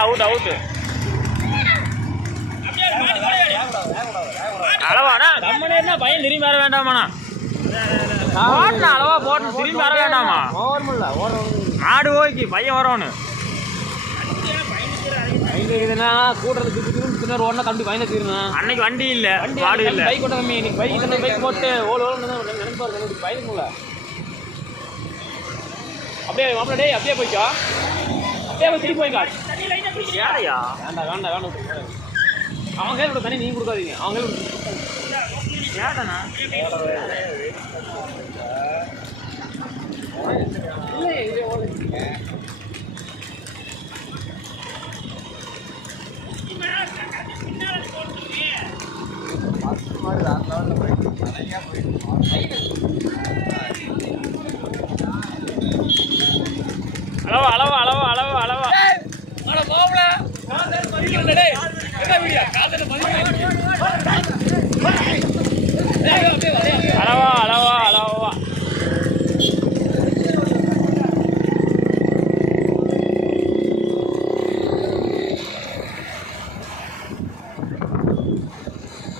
இல்ல out out. அளவாண்ணா கம்மனேன்னா பையன் திரும்பி வர வேண்டாமாண்ணா. போட்டா அளவா போட்டணும் திரும்பி வர வேண்டாமா. மாடு ஓகே பையன் வரணும். அன்னைக்கு வண்டி இல்ல மாடு இல்ல. பைக் கொண்ட கம்மி இன்னைக்கு பைக் இந்த பைக் போட்டு நினைப்பாரு. அப்படியே மாப்பிள்ளை அப்படியே போய்க்கா. அப்படியே போய் திருப்பி போய்க்கா. ஏழையா வேண்டாம் வேண்டாம் வேண்டாம். அவங்க கையில் தண்ணி நீங்க கொடுக்காதீங்க. அவங்க ஏடனா அளவா அளவா அளவா அளவா அளவா மாப்பிள்ள காதல் மதிக்கல.